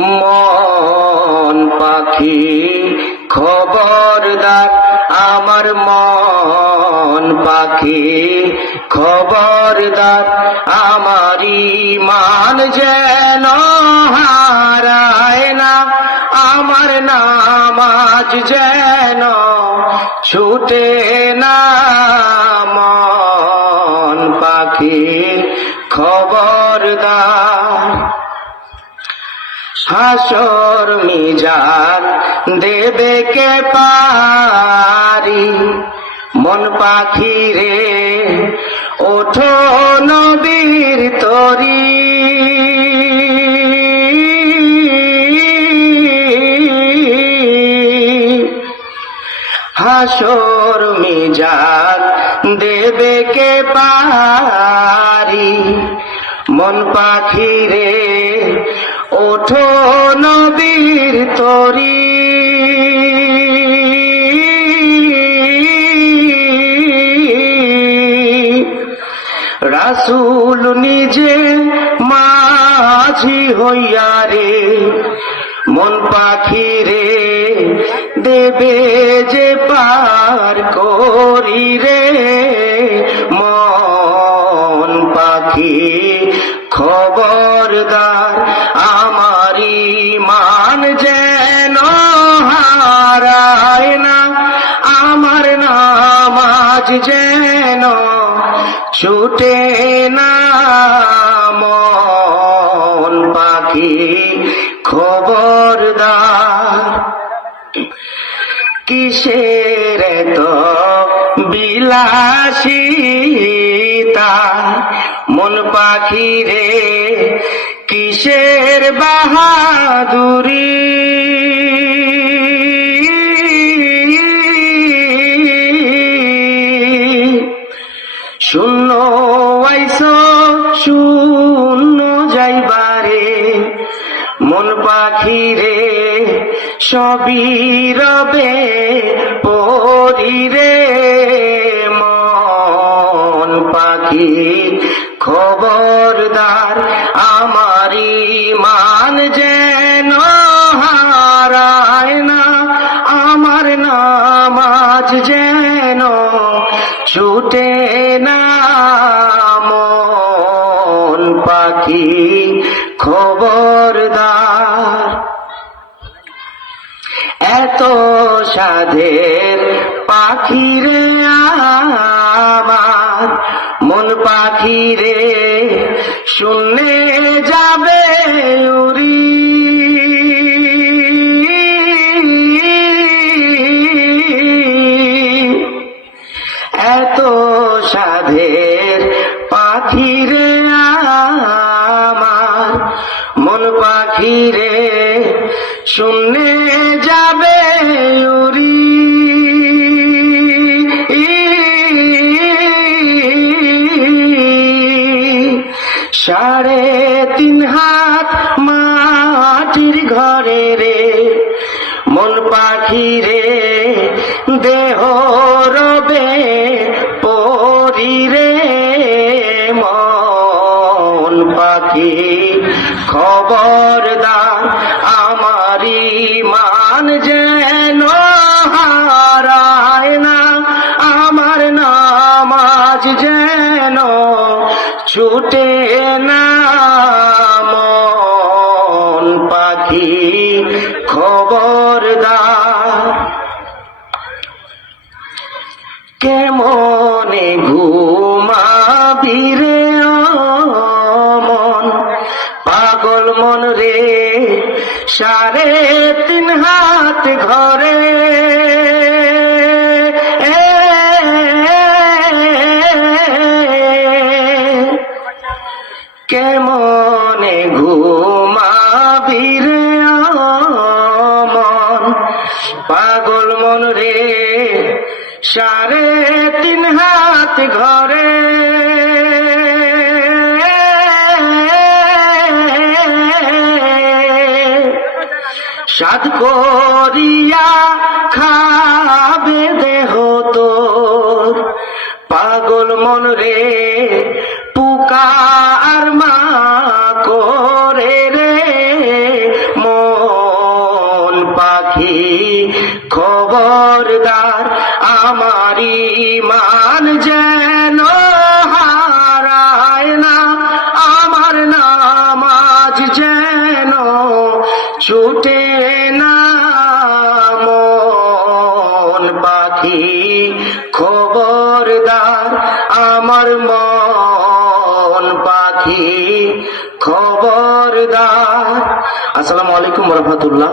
মন পাখি খবরদার, আমার মন পাখি খবরদার, আমার ঈমান যেন হারায় না, আমার নামাজ যেন ছুটে না। মন পাখি খবরদার, হাসর মিজান দেবে কে পারি, মন পাখি রে ওঠো নবীর তরি। হাসর মিজান দেবে কে পারি, মন পাখি রে ওঠো নবীর তরি। রাসূল নিজে মাঝি হইয়া রে, মন পাখি রে দেবে যে পার করি রে। মন পাখি খবরদার, আমার ঈমান যেন হারায় না, আমার নামাজ যেন ছুটে না। মন পাখি খবরদার, কিসের তো বিলাসিতা, মন পাখি রে কিসের বাহাদুরি। শূন্য আইছো শূন্য যাইবারে, মন পাখি রে সবই রবে পরি রে। মন পাখি খবরদার, আমার ঈমান যেন হারায় না, আমার নামাজ যেন ছুটে না। মন পাখি খবরদার, এত সাধের পাখি রে আমার, মন পাখি রে শূন্যে যাবে উড়ি। এত সাধের পাখি রে আমার, মন পাখি রে শূন্যে যাবে উড়ি। সাড়ে তিন হাত মাটির ঘরে রে, মন পাখি রে দেহ রবে পরি রে। মন পাখি খবরদার, আমার ঈমান যেন হারায় না, আমার নামাজ যেন ছুটে না। মন পাখি খবরদার, কেমনে ঘুমাবি রে মন, পাগল মন রে সাড়ে তিন হাত ঘরে। কেমনে ঘুমাবি রে মন, পাগল মন রে সাড়ে তিন হাত ঘরে। সাধ করিয়া খাবে দেহ তোর, পাগল মন রে পুকার মা করে রে। ছুটে না মন পাখি খবরদার আমার মন পাখি খবরদার। আসসালামু আলাইকুম ওয়া রাহমাতুল্লাহ।